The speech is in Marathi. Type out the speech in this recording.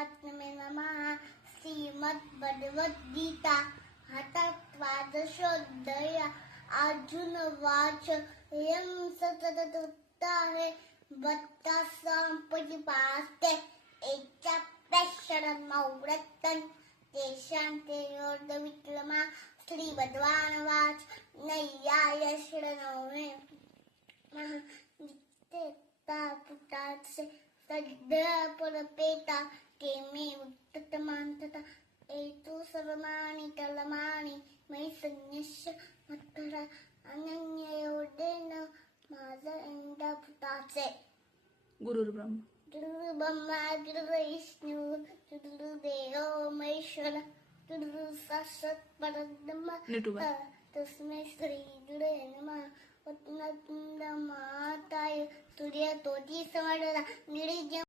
महात्म्ये नमः. श्रीमद्भगवद्गीता हातात द्वादशोऽध्याय. अर्जुन वाच यं सततमुत्थाने भक्तानां परिपाते एचाप्यक्षरमौव्रतं तेषां ते योर्धविक्रमा. श्रीभगवानुवाच नय्याय शरणो मे नित्यता पुटासे सद्य परपेता ते मे उत्तमान्तता. एतु सर्वाणि कलमानि मयि सन्न्यस्य मत्परा. अनन्ययोगेन माझा इंदा पुटाचे. गुरुर्ब्रह्मा गुरुर्ब्रह्मा गुरुर्विष्णू गुरुर्देवो महेश्वर गुरु साक्षात् परब्रह्म तस्मै श्री गुरुवे नमः. वक्रतुंड महाकाय सूर्यकोटि समप्रभा निर्विघ्नं